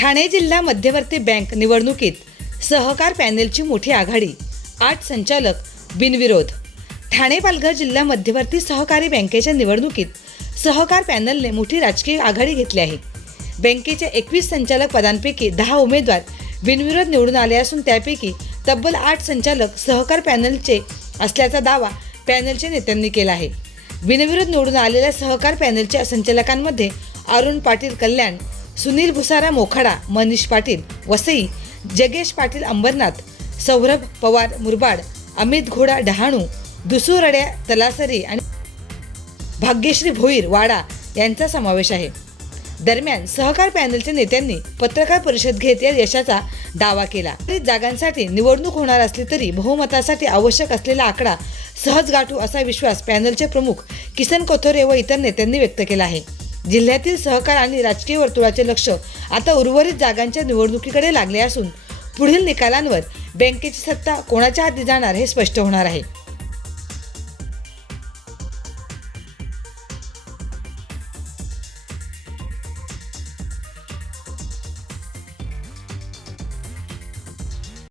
ठाणे जिल्हा मध्यवर्ती बँक निवडणुकीत सहकार पॅनेलची मोठी आघाडी, 8 संचालक बिनविरोध। ठाणे पालघर जिल्हा मध्यवर्ती सहकारी बँकेच्या निवडणुकीत सहकार पॅनलने मोठी राजकीय आघाडी घेतली आहे। बँकेच्या 21 संचालक पदांपैकी 10 उमेदवार बिनविरोध निवडून आले असून त्यापैकी तब्बल 8 संचालक सहकार पॅनलचे असल्याचा दावा पॅनलच्या नेत्यांनी केला आहे। बिनविरोध निवडून आलेल्या सहकार पॅनलच्या संचालकांमध्ये अरुण पाटील कल्याण, सुनील भुसारा मोखाडा, मनीष पाटील वसई, जगेश पाटील अंबरनाथ, सौरभ पवार मुरबाड, अमित घोडा डहाणू, दुसुरड्या तलासरी आणि भाग्यश्री भोईर वाडा यांचा समावेश आहे। दरम्यान सहकार पॅनलच्या नेत्यांनी पत्रकार परिषद घेत या यशाचा दावा केला। जागांसाठी निवडणूक होणार असली तरी बहुमतासाठी आवश्यक असलेला आकडा सहज गाठू असा विश्वास पॅनलचे प्रमुख किसन कोथोरे व इतर नेत्यांनी व्यक्त केला आहे। जिल्ह्यातील सहकार आणि राजकीय वर्तुळाचे लक्ष आता उर्वरित जागांच्या निवडणुकीकडे लागले असून पुढील निकालांवर बँकेची सत्ता कोणाच्या हाती जाणार हे स्पष्ट होणार आहे।